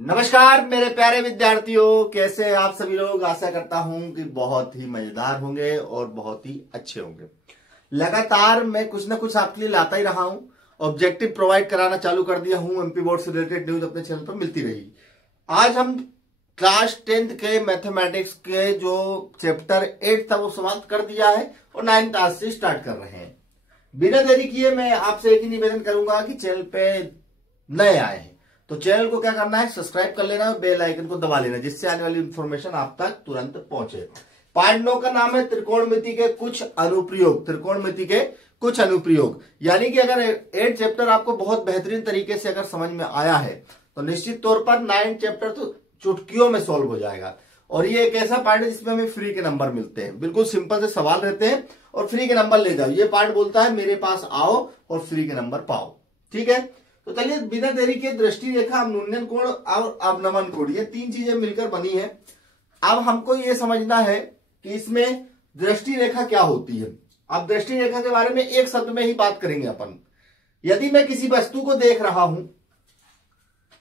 नमस्कार मेरे प्यारे विद्यार्थियों, कैसे हैं आप सभी लोग। आशा करता हूं कि बहुत ही मजेदार होंगे और बहुत ही अच्छे होंगे। लगातार मैं कुछ ना कुछ आपके लिए लाता ही रहा हूं। ऑब्जेक्टिव प्रोवाइड कराना चालू कर दिया हूं। एमपी बोर्ड से रिलेटेड न्यूज अपने चैनल पर मिलती रही। आज हम क्लास 10th के मैथमेटिक्स के जो चैप्टर 8 था वो समाप्त कर दिया है और 9th आज से स्टार्ट कर रहे हैं। बिना देरी किए मैं आपसे एक ही निवेदन करूंगा कि चैनल पे नए आए हैं तो चैनल को क्या करना है, सब्सक्राइब कर लेना और बेल आइकन को दबा लेना, जिससे आने वाली इंफॉर्मेशन आप तक तुरंत पहुंचे। पार्ट 9 का नाम है त्रिकोणमिति के कुछ अनुप्रयोग। त्रिकोणमिति के कुछ अनुप्रयोग यानी कि अगर 8 चैप्टर आपको बहुत बेहतरीन तरीके से अगर समझ में आया है तो निश्चित तौर पर 9 चैप्टर तो चुटकियों में सॉल्व हो जाएगा। और ये एक ऐसा पार्ट है जिसमें हमें फ्री के नंबर मिलते हैं। बिल्कुल सिंपल से सवाल रहते हैं और फ्री के नंबर ले जाओ। ये पार्ट बोलता है मेरे पास आओ और फ्री के नंबर पाओ। ठीक है, तो चलिए बिना देरी के दृष्टि रेखा, अवनुन्यन कोण और अवनमन कोण, ये 3 चीजें मिलकर बनी है। अब हमको ये समझना है कि इसमें दृष्टि रेखा क्या होती है। अब दृष्टि रेखा के बारे में एक शब्द में ही बात करेंगे अपन। यदि मैं किसी वस्तु को देख रहा हूं,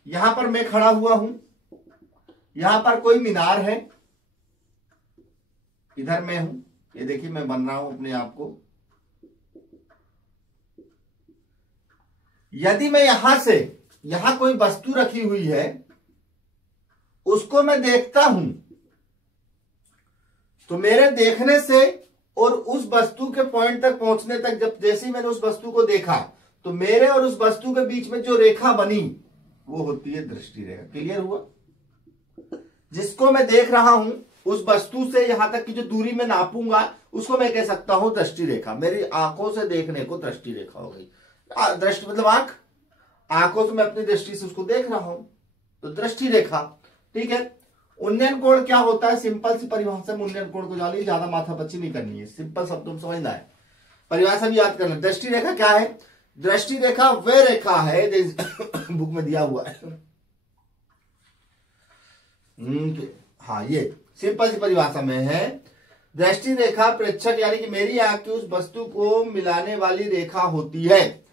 यहां पर मैं खड़ा हुआ हूं, यहां पर कोई मीनार है, इधर मैं हूं, ये देखिए मैं बन रहा हूं अपने आप को। यदि मैं यहां कोई वस्तु रखी हुई है, उसको मैं देखता हूं, तो मेरे देखने से और उस वस्तु के पॉइंट तक पहुंचने तक, जब जैसे ही मैंने उस वस्तु को देखा तो मेरे और उस वस्तु के बीच में जो रेखा बनी वो होती है दृष्टि रेखा। क्लियर हुआ? जिसको मैं देख रहा हूं उस वस्तु से यहां तक की जो दूरी मैं नापूंगा उसको मैं कह सकता हूं दृष्टि रेखा। मेरी आंखों से देखने को दृष्टि रेखा हो गई। दृष्टि मतलब आंखों से मैं अपनी दृष्टि से उसको देख रहा हूं तो दृष्टि रेखा। ठीक है, उन्नयन कोण क्या होता है? सिंपल सी परिभाषा में उन्नयन कोण को जानिए, ज्यादा माथापच्ची नहीं करनी है, सिंपल शब्दों में समझना है, परिभाषा भी याद करना। दृष्टि रेखा क्या है? दृष्टि रेखा वह रेखा है बुक में दिया हुआ है। हाँ, ये सिंपल सी परिभाषा में है। दृष्टि रेखा प्रेक्षक यानी कि मेरी आंख की उस वस्तु को मिलाने वाली रेखा होती है।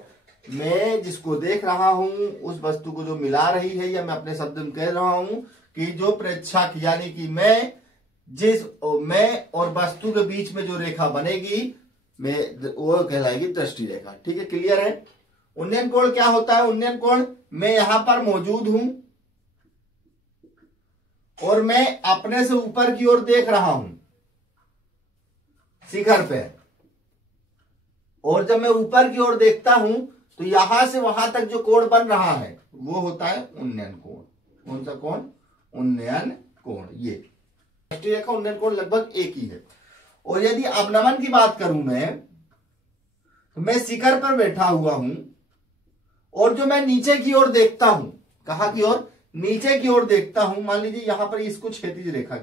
मैं जिसको देख रहा हूं उस वस्तु को जो मिला रही है, या मैं अपने शब्द में कह रहा हूं कि जो प्रेक्षक यानी कि मैं और वस्तु के बीच में जो रेखा बनेगी वो कहलाएगी दृष्टि रेखा। ठीक है, क्लियर है? उन्नयन कोण क्या होता है? उन्नयन कोण, मैं यहां पर मौजूद हूं और मैं अपने से ऊपर की ओर देख रहा हूं शिखर पे, और जब मैं ऊपर की ओर देखता हूं तो यहां से वहां तक जो कोण बन रहा है वो होता है उन्नयन कोण। कौन सा कोण? उन्नयन कोण। ये दृष्टि रेखा उन्नयन कोण लगभग एक ही है। और यदि अवनमन की बात करूं मैं, तो मैं शिखर पर बैठा हुआ हूं और जो मैं नीचे की ओर देखता हूं, कहां की ओर? नीचे की ओर देखता हूं। मान लीजिए यहां पर इसको क्षैतिज रेखा,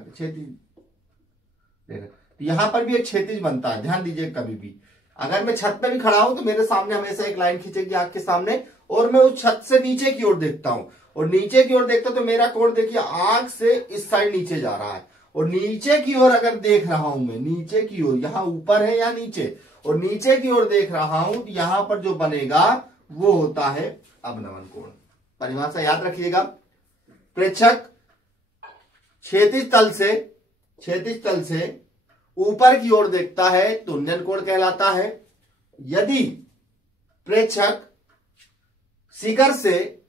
तो यहां पर भी एक क्षैतिज बनता है, ध्यान दीजिए। कभी भी अगर मैं छत पे भी खड़ा हूं तो मेरे सामने हमेशा एक लाइन खींचेगी आंख के सामने, और मैं उस छत से नीचे की ओर देखता हूं, और नीचे की ओर देखता हूं तो मेरा कोण देखिए आंख से इस साइड नीचे जा रहा है, और नीचे की ओर अगर देख रहा हूं मैं, नीचे की ओर, यहां ऊपर है या नीचे, और नीचे की ओर देख रहा हूं तो यहां पर जो बनेगा वो होता है अवनमन कोण। परिभाषा याद रखिएगा। प्रेक्षक क्षैतिज तल से ऊपर की ओर देखता है तो उन्नयन कोण कहलाता है। यदि प्रेक्षक शिखर से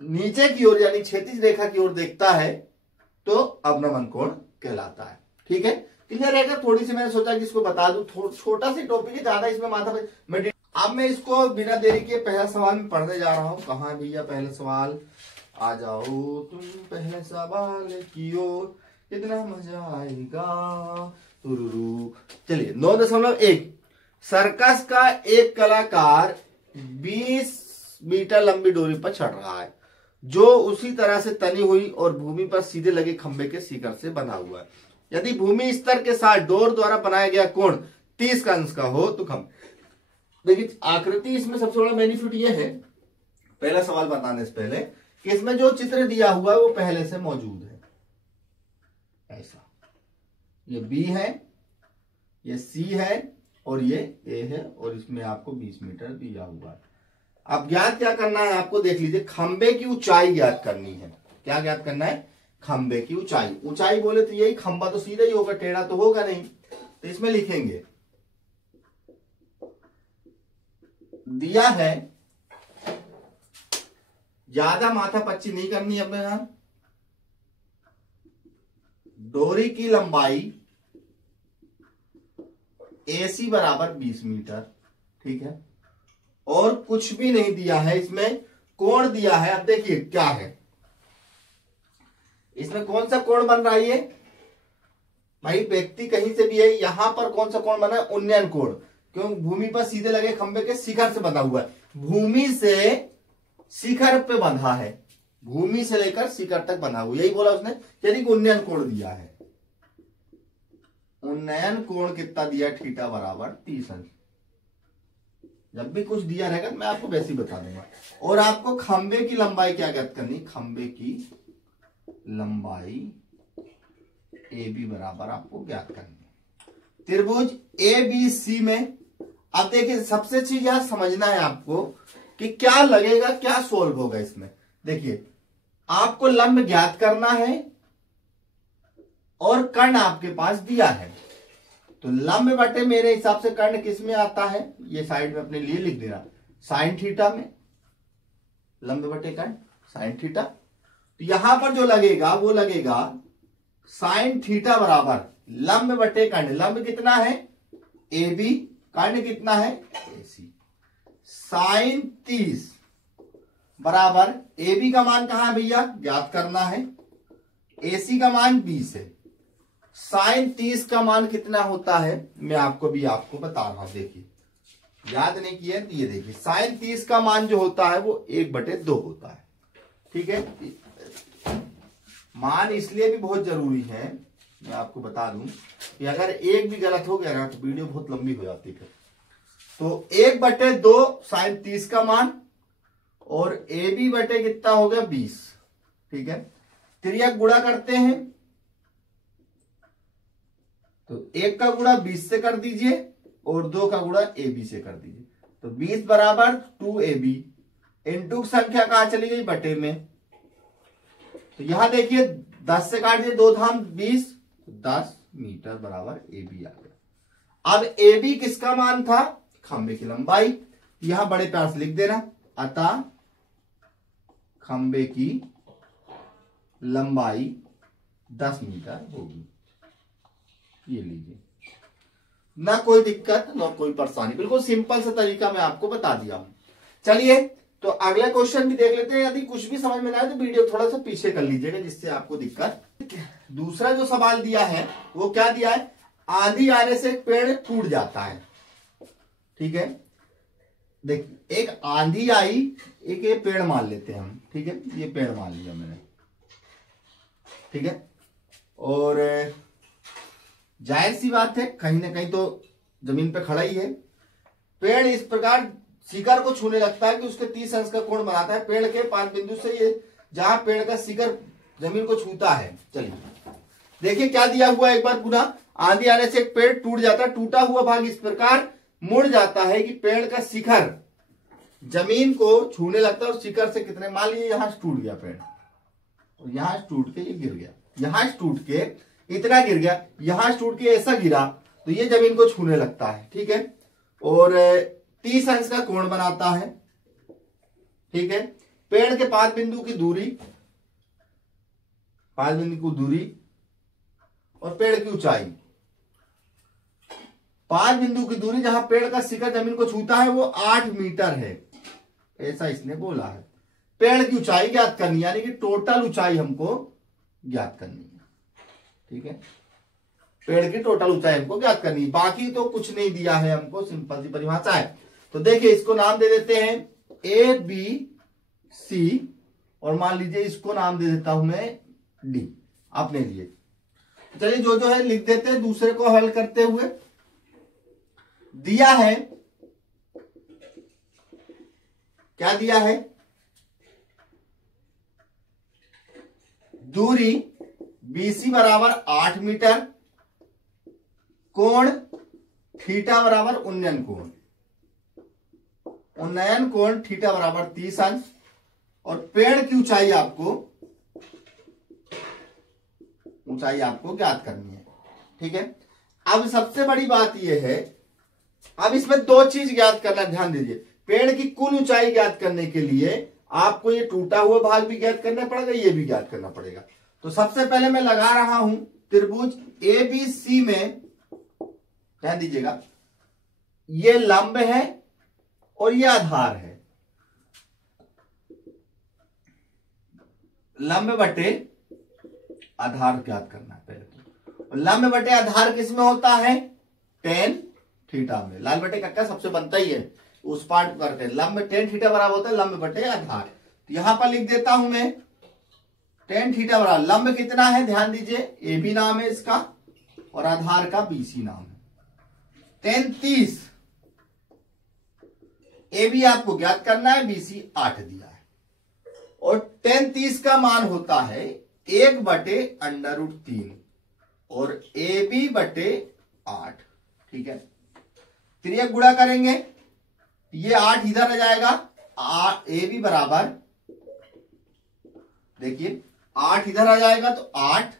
नीचे की ओर यानी क्षैतिज रेखा की ओर देखता है तो अवनमन कोण कहलाता है। ठीक है, क्लियर रहेगा? थोड़ी सी मैंने सोचा कि इसको बता दूं, छोटा सी टॉपिक है, ज्यादा इसमें अब मैं इसको बिना देरी के पहला सवाल में पढ़ने जा रहा हूं। कहां है भैया पहला सवाल? आ जाओ तुम पहले सवाल की ओर, कितना मजा आएगा। चलिए 9.1। सर्कस का एक कलाकार 20 मीटर लंबी डोरी पर चढ़ रहा है जो उसी तरह से तनी हुई और भूमि पर सीधे लगे खंबे के शिखर से बना हुआ है। यदि भूमि स्तर के साथ डोर द्वारा बनाया गया कोण 30 का अंश का हो तो देखिए आकृति इसमें सबसे बड़ा बेनिफिट यह है, पहला सवाल बताने से पहले, कि इसमें जो चित्र दिया हुआ है वो पहले से मौजूद है। ऐसा ये बी है, ये सी है और ये ए है, और इसमें आपको 20 मीटर दिया हुआ है। अब ज्ञात क्या करना है आपको, देख लीजिए, खंबे की ऊंचाई ज्ञात करनी है। क्या ज्ञात करना है? खंबे की ऊंचाई। ऊंचाई बोले तो यही, खंबा तो सीधा ही होगा, टेढ़ा तो होगा नहीं। तो इसमें लिखेंगे दिया है, ज्यादा माथा पच्ची नहीं करनी अपने यहां। डोरी की लंबाई AC बराबर 20 मीटर, ठीक है। और कुछ भी नहीं दिया है इसमें, कोण दिया है। अब देखिए क्या है इसमें, कौन सा कोण बन रहा है ये भाई? व्यक्ति कहीं से भी है, यहां पर कौन सा कोण बना है? उन्नयन कोण। क्यों? भूमि पर सीधे लगे खंबे के शिखर से बंधा हुआ है, भूमि से शिखर पे बंधा है, भूमि से लेकर शिखर तक बंधा हुआ, यही बोला उसने। यानी कि उन्नयन कोण दिया है। उन्नयन कोण कितना दिया? थीटा बराबर 30 अंश। जब भी कुछ दिया रहेगा मैं आपको वैसे ही बता दूंगा। और आपको खंबे की लंबाई क्या ज्ञात करनी? खंबे की लंबाई AB बराबर आपको ज्ञात करनी। त्रिभुज ABC में अब देखिए सबसे चीज यहां समझना है आपको कि क्या लगेगा, क्या सोल्व होगा इसमें। देखिए आपको लंब ज्ञात करना है और कर्ण आपके पास दिया है। तो लंब बटे मेरे हिसाब से कर्ण किस में आता है? ये साइड में अपने लिए लिख देना, साइन थीटा में। लंब बटे कर्ण साइन थीटा। तो यहां पर जो लगेगा वो लगेगा साइन थीटा बराबर लंब बटे कर्ण। लंब कितना है? AB, कर्ण कितना है? AC। साइन 30 बराबर AB का मान कहां है भैया? ज्ञात करना है। AC का मान 20 है। साइन 30 का मान कितना होता है मैं आपको बता रहा हूं। देखिए याद नहीं किया तो ये देखिए, साइन 30 का मान जो होता है वो 1/2 होता है, ठीक है। मान इसलिए भी बहुत जरूरी है, मैं आपको बता दूं कि अगर एक भी गलत हो गया ना तो वीडियो बहुत लंबी हो जाती है। तो 1/2 साइन 30 का मान और AB बटे कितना हो गया? 20, ठीक है। तिर्यक गुणा करते हैं तो 1 का गुणा 20 से कर दीजिए और 2 का गुणा AB से कर दीजिए। तो 20 बराबर 2AB। इंटू संख्या कहां चली गई? बटे में। तो यहां देखिए 10 से काट दिए, 2 धाम 20, 10 मीटर बराबर AB आ गया। अब AB किसका मान था? खंबे की लंबाई। यहां बड़े प्यार से लिख देना, अतः खंबे की लंबाई 10 मीटर होगी। ये लीजिए, ना कोई दिक्कत ना कोई परेशानी, बिल्कुल सिंपल सा तरीका मैं आपको बता दिया हूं। चलिए तो अगला क्वेश्चन भी देख लेते हैं। यदि कुछ भी समझ में ना आए तो वीडियो थोड़ा सा पीछे कर लीजिएगा जिससे आपको दिक्कत। दूसरा जो सवाल दिया है वो क्या दिया है? आंधी आने से एक पेड़ टूट जाता है, ठीक है। देखिए एक आंधी आई, एक ये पेड़ मान लेते हैं हम, ठीक है। ये पेड़ मान लिया मैंने, ठीक है। और जाहिर सी बात है कहीं ना कहीं तो जमीन पे खड़ा ही है। पेड़ इस प्रकार शिखर को छूने लगता है कि उसके 30 अंश का कोण बनाता है। पेड़ के 5 बिंदु से ये जहां पेड़ का शिखर जमीन को छूता है। चलिए देखिए क्या दिया हुआ है एक बार पुनः। आंधी आने से एक पेड़ टूट जाता है, टूटा हुआ भाग इस प्रकार मुड़ जाता है कि पेड़ का शिखर जमीन को छूने लगता है। और शिखर से कितने, मान लीजिए यहां से टूट गया पेड़, और यहां से टूट के ये गिर गया, यहां से टूट के इतना गिर गया, यहां से टूट के ऐसा गिरा, तो ये जमीन को छूने लगता है, ठीक है। और 30 अंश का कोण बनाता है, ठीक है। पेड़ के 5 बिंदु की दूरी, 5 बिंदु की दूरी और पेड़ की ऊंचाई, 5 बिंदु की दूरी जहां पेड़ का शिखर जमीन को छूता है वो 8 मीटर है, ऐसा इसने बोला है। पेड़ की ऊंचाई ज्ञात करनी, यानी कि टोटल ऊंचाई हमको ज्ञात करनी है, ठीक है। पेड़ की टोटल ऊंचाई हमको ज्ञात करनी, बाकी तो कुछ नहीं दिया है हमको, सिंपल सी परिभाषा है। तो देखिए इसको नाम दे देते हैं ABC और मान लीजिए इसको नाम दे देता हूं मैं D अपने लिए। चलिए जो जो है लिख देते हैं दूसरे को हल करते हुए। दिया है, क्या दिया है? दूरी BC बराबर 8 मीटर, कोण थीटा बराबर उन्नयन कोण, उन्नयन कोण थीटा बराबर 30 अंश, और पेड़ की ऊंचाई आपको ऊंचाई आपको ज्ञात करनी है। ठीक है, अब सबसे बड़ी बात यह है, अब इसमें दो चीज ज्ञात करना, ध्यान दीजिए। पेड़ की कुल ऊंचाई ज्ञात करने के लिए आपको ये टूटा हुआ भाग भी ज्ञात करना पड़ेगा, ये भी ज्ञात करना पड़ेगा। तो सबसे पहले मैं लगा रहा हूं त्रिभुज ABC में, ध्यान दीजिएगा, ये लंब है और ये आधार है। लंब बटे आधार ज्ञात करना है पहले तो। लंब बटे आधार किसमें होता है? tan थीटा में। लाल बटे कक्का सबसे बनता ही है, उस पार्ट को करते हैं। लंब tan थीटा बराबर होता है लंब बटे आधार। तो यहां पर लिख देता हूं मैं tan थीटा बराबर, लंब कितना है ध्यान दीजिए, AB नाम है इसका और आधार का BC नाम है। tan 30, AB आपको ज्ञात करना है, BC 8 दिया है। और tan 30 का मान होता है 1 बटे √3 और AB बटे 8। ठीक है, त्रियक गुणा करेंगे, ये 8 इधर आ जाएगा, AB बराबर, देखिए 8 इधर आ जाएगा तो 8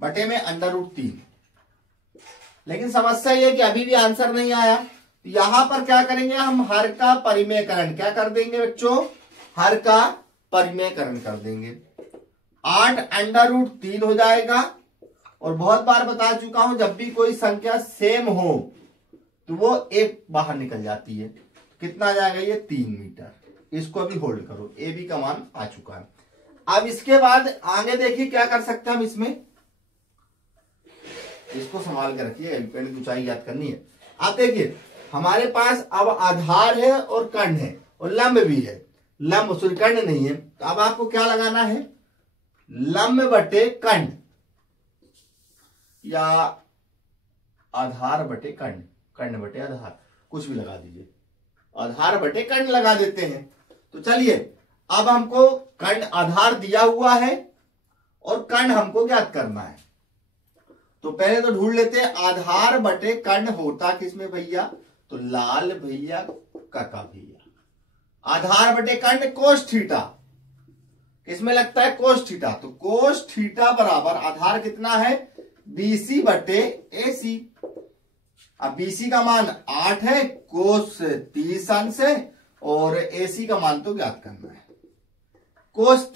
बटे में √3। लेकिन समस्या ये कि अभी भी आंसर नहीं आया। तो यहां पर क्या करेंगे हम, हर का परिमेयकरण क्या कर देंगे बच्चों, हर का परिमेयकरण कर देंगे। 8 √3 हो जाएगा। और बहुत बार बता चुका हूं, जब भी कोई संख्या सेम हो तो वो एक बाहर निकल जाती है। कितना आ जाएगा ये 3 मीटर। इसको अभी होल्ड करो, AB का मान आ चुका है। अब इसके बाद आगे देखिए क्या कर सकते हैं हम इसमें, इसको संभाल कर रखिए, पेड़ की ऊंचाई याद करनी है। आप देखिए हमारे पास अब आधार है और कर्ण है और लंब भी है, लंब सूर्य कर्ण नहीं है। तो अब आपको क्या लगाना है, लंब बटे कर्ण या आधार बटे कर्ण, कर्ण बटे आधार, कुछ भी लगा दीजिए, आधार बटे कर्ण लगा देते हैं। तो चलिए अब हमको कर्ण आधार दिया हुआ है और कर्ण हमको ज्ञात करना है। तो पहले तो ढूंढ लेते हैं आधार बटे कर्ण होता किसमें भैया, तो लाल भैया काका भैया। आधार बटे कर्ण कोस थीटा, किसमें लगता है कोस थीटा। तो कोस थीटा बराबर आधार कितना है, BC बटे AC। अब BC का मान 8 है, कोस 30 अंश है और AC का मान तो ज्ञात करना है। कोस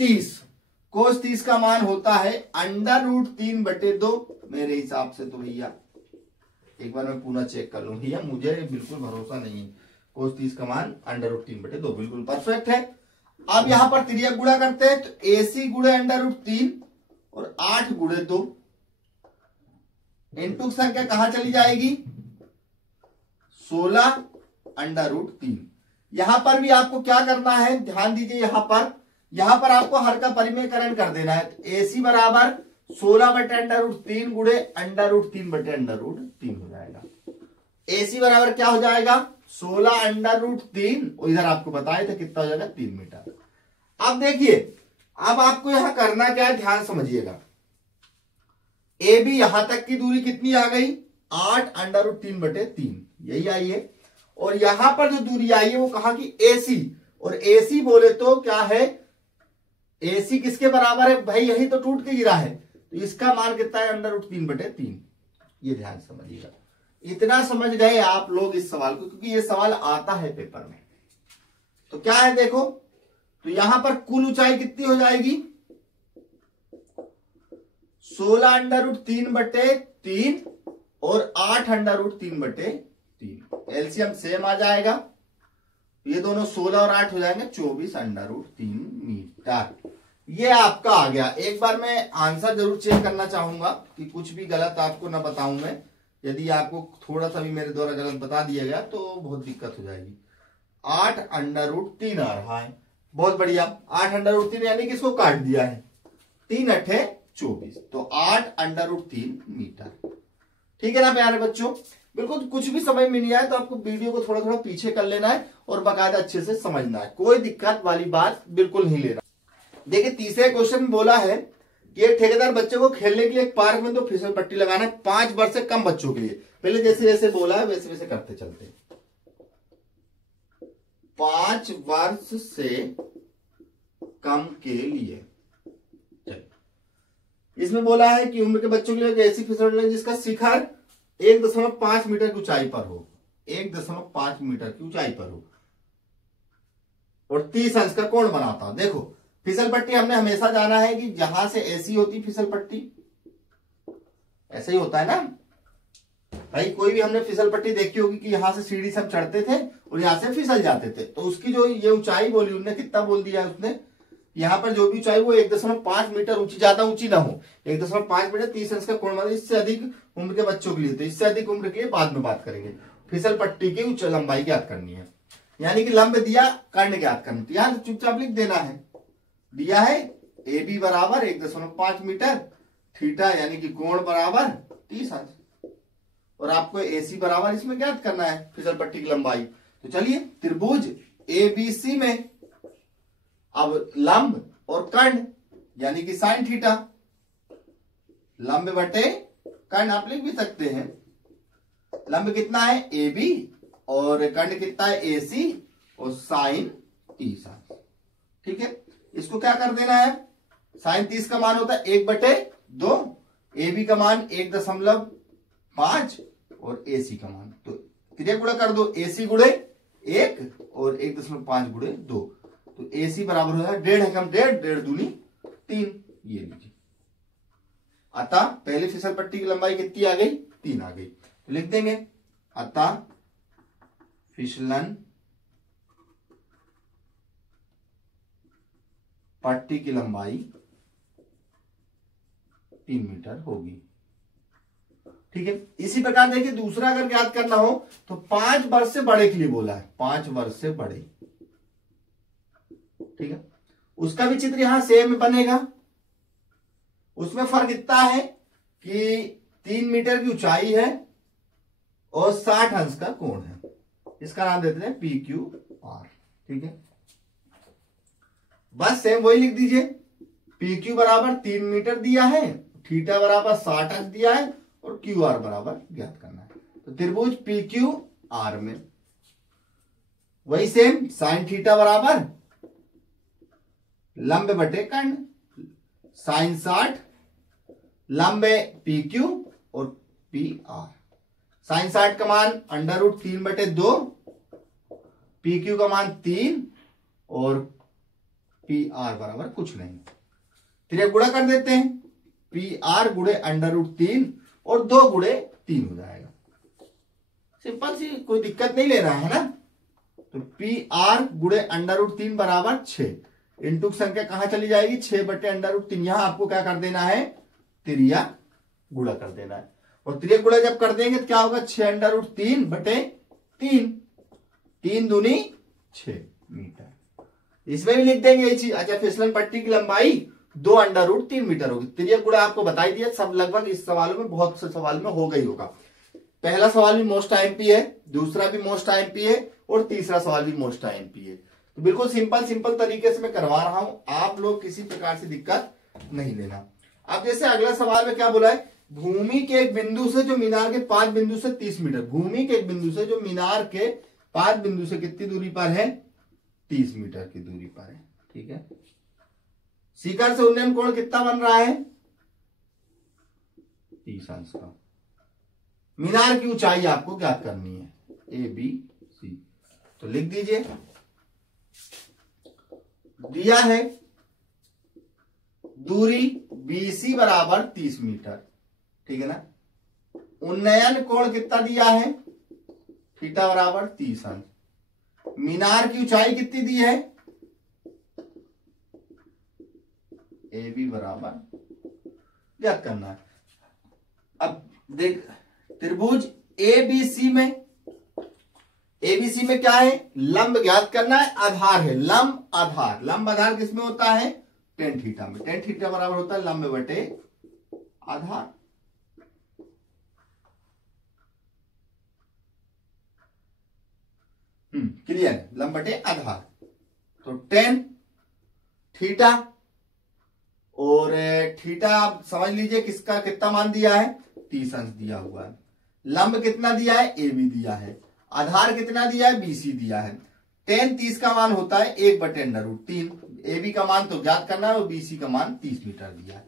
30 का मान होता है √3 बटे 2। मेरे हिसाब से तो भैया एक बार मैं पूरा चेक कर लूं भैया, मुझे बिल्कुल भरोसा नहीं है। कोस 30 का मान √3 बटे 2 बिल्कुल परफेक्ट है। अब यहां पर त्रियक गुणा करते हैं, तो AC गुणे √3 और 8 गुणे 2। इनटू संख्या कहां चली जाएगी, 16 √3। यहां पर भी आपको क्या करना है, ध्यान दीजिए, यहां पर आपको हर का परिमेयकरण कर देना है। तो AC बराबर 16 बटे √3 गुणे √3 बटे √3 हो जाएगा। AC बराबर क्या हो जाएगा, 16 √3 और इधर आपको बताया था कितना हो जाएगा 3 मीटर। अब देखिए अब आपको यहां करना क्या है, ध्यान समझिएगा। AB यहां तक की दूरी कितनी आ गई, 8 √3 बटे 3, यही आई है। और यहां पर जो दूरी आई है वो कहा कि AC, और AC बोले तो क्या है, AC किसके बराबर है भाई, यही तो टूट के गिरा है। तो इसका मान कितना है, √3 बटे 3। ये ध्यान समझिएगा, इतना समझ गए आप लोग इस सवाल को, क्योंकि ये सवाल आता है पेपर में। तो क्या है देखो, तो यहां पर कुल ऊंचाई कितनी हो जाएगी, 16 √3 बटे 3 और 8 √3 बटे 3। एलसीएम सेम आ जाएगा, ये दोनों 16 और 8 हो जाएंगे 24 √3 मीटर। ये आपका आ गया। एक बार मैं आंसर जरूर चेक करना चाहूंगा कि कुछ भी गलत आपको ना बताऊं मैं। यदि आपको थोड़ा सा भी मेरे द्वारा गलत बता दिया गया तो बहुत दिक्कत हो जाएगी। 8 √3 आ रहा है, बहुत बढ़िया। 8 √3 यानी कि इसको काट दिया है, 3 8 24, तो 8 √3 मीटर। ठीक है ना प्यारे बच्चों, बिल्कुल कुछ भी समझ में नहीं आया तो आपको वीडियो को थोड़ा थोड़ा पीछे कर लेना है और बाकायदा अच्छे से समझना है, कोई दिक्कत वाली बात बिल्कुल नहीं लेना। देखिए तीसरे क्वेश्चन में बोला है कि एक ठेकेदार बच्चों को खेलने के लिए एक पार्क में 2 फिसल पट्टी लगाना है 5 वर्ष से कम बच्चों के लिए। पहले जैसे जैसे बोला है वैसे वैसे करते चलते। 5 वर्ष से कम के लिए, इसमें बोला है कि उम्र के बच्चों के लिए एक ऐसी फिसलन जिसका शिखर 1.5 मीटर की ऊंचाई पर हो, 1.5 मीटर की ऊंचाई पर हो और 30 अंश का कोण बनाता हो। देखो फिसल पट्टी हमने हमेशा जाना है कि जहां से ऐसी होती फिसल पट्टी, ऐसे ही होता है ना भाई। कोई भी हमने फिसल पट्टी देखी होगी कि यहां से सीढ़ी सब चढ़ते थे और यहां से फिसल जाते थे, तो उसकी जो ये ऊंचाई बोली उनने, कितना बोल दिया है उसने, यहाँ पर जो भी ऊंचाई वो 1.5 मीटर ऊंची, ज्यादा ऊंची ना हो, 1.5 मीटर 30 अंश का कोण बना। इससे अधिक उम्र के बच्चों के लिए, तो इससे अधिक उम्र के लिए बाद में बात करेंगे। फिसल पट्टी की उच्च लंबाई ज्ञात करनी है, यानी कि लंब दिया, कर्ण ज्ञात करना। तो यहां चुपचाप लिख देना है, दिया है ए बी बराबर 1.5 मीटर, थीटा यानी कि कोण बराबर 30 अंश, और आपको एसी बराबर इसमें ज्ञात करना है फिसल पट्टी की लंबाई। तो चलिए त्रिभुज एबीसी में अब लंब और कर्ण यानी कि साइन थीटा, लंब बटे कर्ण आप लिख भी सकते हैं। लंब कितना है ए बी और कर्ण कितना है ए सी और साइन 30 अंश। ठीक है, इसको क्या कर देना है, साइन 30 का मान होता है 1/2, ए बी का मान 1.5 और ए सी का मान, तो क्रिया गुणा कर दो, ए सी गुणे 1 और 1.5 गुणे 2, तो ए सी बराबर हो जाएगा 1.5 कम 1.5, 1.5 दूनी 3, ये लीजिए। अतः पहले फिसल पट्टी की लंबाई कितनी आ गई, 3 आ गई, तो लिख देंगे अतः फिसलन पट्टी की लंबाई 3 मीटर होगी। ठीक है, इसी प्रकार देखिए दूसरा अगर ज्ञात करना हो तो 5 वर्ष से बड़े के लिए बोला है, 5 वर्ष से बड़े। ठीक है, उसका भी चित्र यहां सेम बनेगा। उसमें फर्क इतना है कि 3 मीटर की ऊंचाई है और 60 अंश का कोण है, इसका नाम देते हैं पी क्यू आर। ठीक है, बस सेम वही लिख दीजिए, पी क्यू बराबर 3 मीटर दिया है, थीटा बराबर 60 अंश दिया है और क्यू आर बराबर ज्ञात करना है। तो त्रिभुज पी क्यू आर में वही सेम साइन थीटा बराबर लंब बटे कर्ण, साइन 60 लंब पी क्यू और पी आर। साइन 60 का मान √3/2, पी क्यू का मान 3 और पी आर बराबर कुछ नहीं। फिर गुणा कर देते हैं, पी आर गुणे √3 और 2 गुणे 3 हो जाएगा। सिंपल सी, कोई दिक्कत नहीं लेना है ना। तो पी आर गुणे √3 बराबर 6, इंटू संख्या कहां चली जाएगी, 6/√3। यहां आपको क्या कर देना है, त्रिया गुणा कर देना है, और त्रिया गुणा जब कर देंगे तो क्या होगा, 6√3/3, 3 दूनी 6 मीटर। इसमें भी लिख देंगे ये चीज। अच्छा, फिसलन पट्टी की लंबाई 2√3 मीटर होगी। त्रिया गुणा आपको बताई दिया, सब लगभग इस सवालों में, बहुत से सवाल में हो गई होगा। पहला सवाल भी मोस्ट आईएमपी है, दूसरा भी मोस्ट आईएमपी है और तीसरा सवाल भी मोस्ट आईएमपी है। तो बिल्कुल सिंपल तरीके से मैं करवा रहा हूं, आप लोग किसी प्रकार से दिक्कत नहीं लेना। अब जैसे अगला सवाल में क्या बोला है, भूमि के एक बिंदु से जो मीनार के 5 बिंदु से 30 मीटर, भूमि के एक बिंदु से जो मीनार के 5 बिंदु से कितनी दूरी पर है, 30 मीटर की दूरी पर है। ठीक है, शिखर से उन्नयन कोण कितना बन रहा है, 30 अंश का। मीनार की ऊंचाई आपको ज्ञात करनी है, ए बी सी। तो लिख दीजिए, दिया है दूरी बीसी बराबर 30 मीटर। ठीक है ना, उन्नयन कोण कितना दिया है, थीटा बराबर 30 अंश। मीनार की ऊंचाई कितनी दी है, ए बी बराबर ज्ञात करना है। अब देख, त्रिभुज एबीसी में, एबीसी में क्या है, लंब ज्ञात करना है, आधार है, लंब आधार। लंब आधार किसमें होता है, tan थीटा में। tan थीटा बराबर होता है लंब बटे आधार। क्लियर, लंब बटे आधार। तो tan थीटा, और थीटा आप समझ लीजिए किसका कितना मान दिया है, 30 अंश दिया हुआ है। लंब कितना दिया है, ए बी दिया है। आधार कितना दिया है, बीसी दिया है। tan 30 का मान होता है 1/√3। ए बी का मान तो ज्ञात करना है और बीसी का मान 30 मीटर दिया है।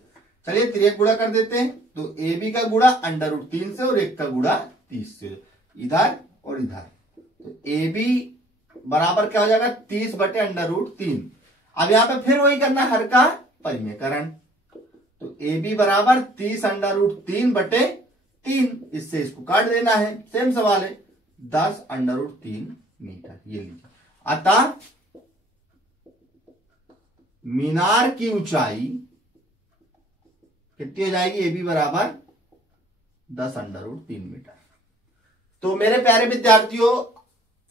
चलिए तिर्यक गुणा कर देते हैं। तो ए बी का गुणा √3 से और 1 का गुणा 30 से, इधर और इधर। तो ए बी बराबर क्या हो जाएगा 30 बटे √3। अब यहां पे फिर वही करना, हर का परिमेयकरण। तो ए बी बराबर 30 √3 बटे 3, इससे इसको काट देना है। सेम सवाल है 10 √3 मीटर, ये लीजिए। अतः मीनार की ऊंचाई कितनी हो जाएगी, ए बी बराबर 10 √3 मीटर। तो मेरे प्यारे विद्यार्थियों,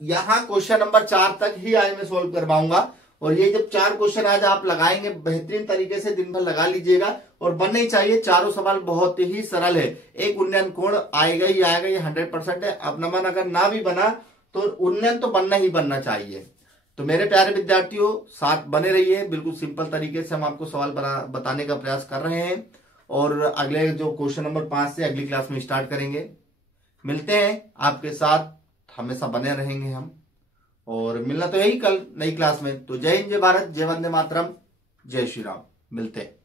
यहां क्वेश्चन नंबर 4 तक ही आज मैं सोल्व करवाऊंगा। और ये जब 4 क्वेश्चन आज आप लगाएंगे बेहतरीन तरीके से, दिन भर लगा लीजिएगा और बनने ही चाहिए। चारों सवाल बहुत ही सरल है, एक उन्नयन कोण आएगा ही आएगा, ये 100% है। अब नमन अगर ना भी बना तो उन्नयन तो बनना ही बनना चाहिए। तो मेरे प्यारे विद्यार्थियों, साथ बने रहिए। बिल्कुल सिंपल तरीके से हम आपको सवाल बताने का प्रयास कर रहे हैं और अगले जो क्वेश्चन नंबर 5 से अगली क्लास में स्टार्ट करेंगे। मिलते हैं आपके साथ, हमेशा बने रहेंगे हम, और मिलना तो यही कल नई क्लास में। तो जय हिंद, जय भारत, जय वंदे मातरम, जय श्री राम। मिलते हैं।